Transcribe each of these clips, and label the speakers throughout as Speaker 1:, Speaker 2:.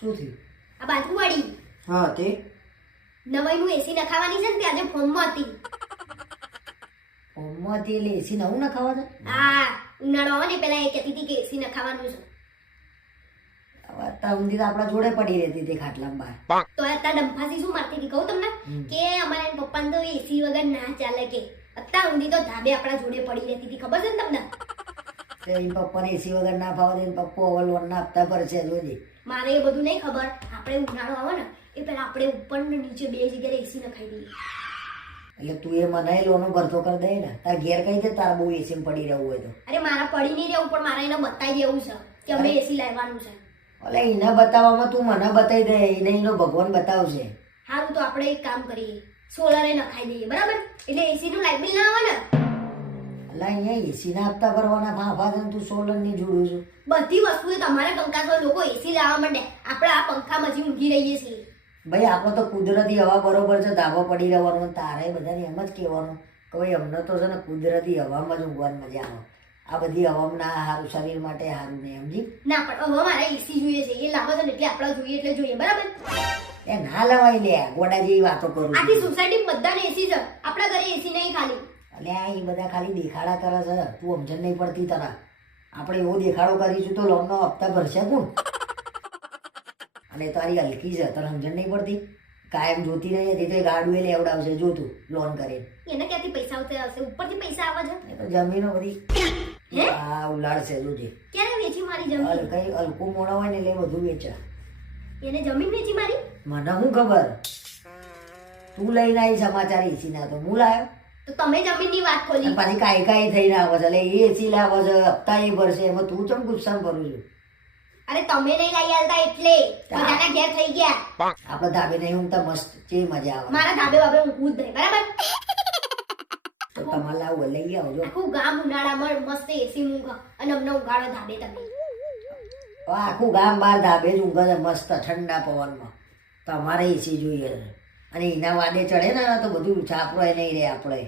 Speaker 1: શું થયું?
Speaker 2: આ બાજુવાળી
Speaker 1: હા તે?
Speaker 2: નવાઈનું એસી નખાવાની છે ને તે આજે ફોનમાં હતી.
Speaker 1: ઓમમાંથી એટલે એસી નવું ના છે?
Speaker 2: આ ઉનાળો આવે ને પેલા એ કહેતી હતી કે એસી નખાવાનું છે.
Speaker 1: અત્યાર સુધી તો આપણા જોડે પડી રહેતી તે ખાટલામાં બહાર.
Speaker 2: તો અત્યારે ડંફાસી શું મારતી હતી કહું તમને. કે અમારા પપ્પાને તો એસી વગર ના ચાલે કે. અત્યાર સુધી તો ધાબે આપણા જોડે પડી રહેતી હતી ખબર છે ને તમને?
Speaker 1: તે એમ પપ્પાને એસી વગર ના ફાવે તો પપ્પો હવે લોનના હપ્તા પર છે જોજે.
Speaker 2: મારે એ બધું નહીં ખબર. આપણે ઉનાળો આવે ને એ પેલા આપણે ઉપર ને નીચે બે જગ્યાએ એસી નખાઈ દઈએ.
Speaker 1: એટલે તું એ મને લોનો ભરતો કરી દે ને. તાર ઘેર કઈ દે તાર બહુ એસી પડી રહેવું હોય તો?
Speaker 2: અરે મારા પડી નહીં રહેવું પણ મારે એને બતાવી દેવું છે કે અમે એસી લાવવાનું છે.
Speaker 1: એટલે એને બતાવવામાં તું મને બતાવી દે એને એનો ભગવાન બતાવશે.
Speaker 2: સારું તો આપણે એક કામ કરીએ. સોલરે નખાઈ દઈએ બરાબર? એટલે એસી નું લાઇટ બિલ ના આવે ને
Speaker 1: એટલે અહીંયા એસી ના હપ્તા ભરવાના ફાફા છે તું સોલરની જોડું છું.
Speaker 2: બધી વસ્તુ એ તમારા કંકાસ લોકો એસી લાવવા માંડે આપણે આ પંખામાં હજી ઊંઘી રહીએ છીએ.
Speaker 1: ભાઈ આપણે તો કુદરતી હવા બરોબર છે ધાબો પડી રહેવાનું તારે બધાને એમ જ કહેવાનું કે ભાઈ અમને તો છે ને કુદરતી હવામાં જ ઊંઘવાની મજા આવે. આ બધી હવામાં ના સારું શરીર માટે સારું નહીં સમજી?
Speaker 2: ના પણ હવે મારે એસી જોઈએ છે એ લાવો છે ને એટલે આપણે જોઈએ એટલે જોઈએ બરાબર?
Speaker 1: એ ના લવાય લે ગોડા જેવી વાતો કરું.
Speaker 2: આખી સોસાયટી બધાને એસી છે આપણા ઘરે એસી નહીં ખાલી.
Speaker 1: એટલે આ એ બધા ખાલી દેખાડા કરે છે. તું સમજણ નહીં પડતી તારા. આપણે એવો દેખાડો કરીશું તો લોનનો હપ્તા ભરશે કોણ? અને તારી હલકી છે તને સમજણ નહીં પડતી? કાયમ જોતી રહી હતી તો ગાડું એ લેવડાવશે જોતું લોન કરીને
Speaker 2: એને ક્યાંથી પૈસા આવતા હશે ઉપરથી પૈસા આવે છે?
Speaker 1: એ તો જમીનો બધી.
Speaker 2: હે?
Speaker 1: ઉલાડશે જોજે
Speaker 2: ક્યારે વેચી મારી જમીન?
Speaker 1: કઈ હલકું મોડા હોય ને એટલે બધું વેચે.
Speaker 2: એને જમીન વેચી મારી?
Speaker 1: મને શું ખબર? તું લઈને આવી સમાચાર એસી ના તો હું લાવ્યો
Speaker 2: તો તમે જમીનની વાત ખોલી.
Speaker 1: પાછી કાંઈ કાંઈ થઈને આવે છે. એટલે એસી લાવે છે હપ્તા એ ભરશે. એમાં તું ચમ ગુસ્સા ભરું છું?
Speaker 2: અરે તમે નહીં લઈ આવતા એટલે. બધાના ઘેર થઈ ગયા.
Speaker 1: આપણે ધાબે નહીં ઊંઘતા મસ્ત જે મજા આવે.
Speaker 2: મારા ધાબે બાબે ઊંઘવું જ નહીં બરાબર?
Speaker 1: તો તમારે લાવો લઈ આવજો.
Speaker 2: આખું ગામ ઉનાળામાં મસ્ત એસી ઊંઘ. અને અમને ઉગાડો ધાબે તમે.
Speaker 1: આખું ગામ બાર ધાબે જ ઊંઘે છે મસ્ત ઠંડા પવનમાં. તમારે એસી જોઈએ છે. અને એના વાદે ચડે ને તો બધું છાપરો એ નહીં રહે આપણે.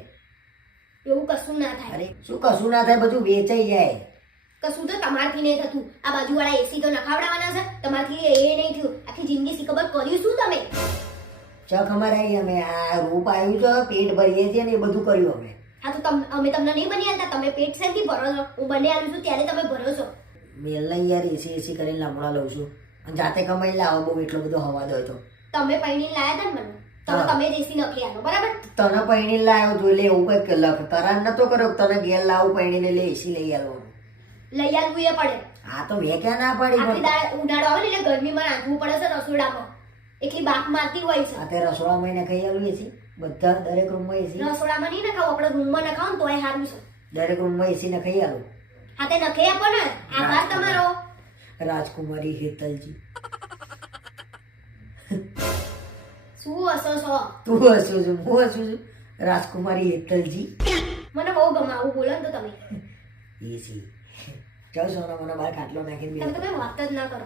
Speaker 2: એવું કશું ના થાય.
Speaker 1: અરે શું કશું ના થાય? બધું વેચાઈ જાય.
Speaker 2: કશું તો તમારથી નહીં થતું. આ બાજુવાળા એસી તો નખાવડાવવાના છે. તમારથી એ નહીં થયું. આખી જિંદગી સી ખબર કર્યું શું તમે?
Speaker 1: ચક અમારે અમે આ રૂપ આવ્યું છે પેટ ભરીએ છીએ ને એ બધું કર્યું અમે.
Speaker 2: હા તો તમ અમે તમને નહીં બની આલતા તમે પેટ શેથી ભરો છો. હું બને આવ્યું છું ત્યારે તમે ભરો છો.
Speaker 1: મેલને યાર એસી એસી કરીને લમણા લઉં છું. અને જાતે કમાઈ લાવો બહુ એટલો બધો હવા દો તો.
Speaker 2: તમે પૈણી લાયા હતા ને મને? તમે તમે જ નકલી આનો બરાબર?
Speaker 1: તને પૈણી લાવ્યો જો લે એવું કંઈક લખ કરાર નતો કર્યો તને ઘેર લાવું પૈણીને એટલે એસી લઈ આવો
Speaker 2: લઈ આલવું એ પડે.
Speaker 1: હા તો મેં ક્યાં ના પાડી
Speaker 2: આખી દાળ ઉનાળો આવે ને એટલે ગરમીમાં રાંધવું પડે છે રસોડામાં. એટલી બાપ મારતી હોય છે.
Speaker 1: અત્યારે રસોડા મહિને ખાઈ આવીએ એસી? બધા દરેક રૂમમાં એસી?
Speaker 2: રસોડામાં નહીં નખાવ આપણે રૂમમાં ના ને તોય સારું છે.
Speaker 1: દરેક રૂમમાં એસી ને ખાઈ આવું
Speaker 2: હા તે નખે આપો ને આભાર તમારો.
Speaker 1: રાજકુમારી હેતલજી.
Speaker 2: હસો છો
Speaker 1: તું હસો છો હું હસું છું રાજકુમારી હેતલજી.
Speaker 2: મને બહુ ગમે આવું બોલો ને તો તમે.
Speaker 1: એસી ચાલ સોના મને બહાર ખાટલો નાખીને
Speaker 2: તમે. તમે વાત જ ના કરો.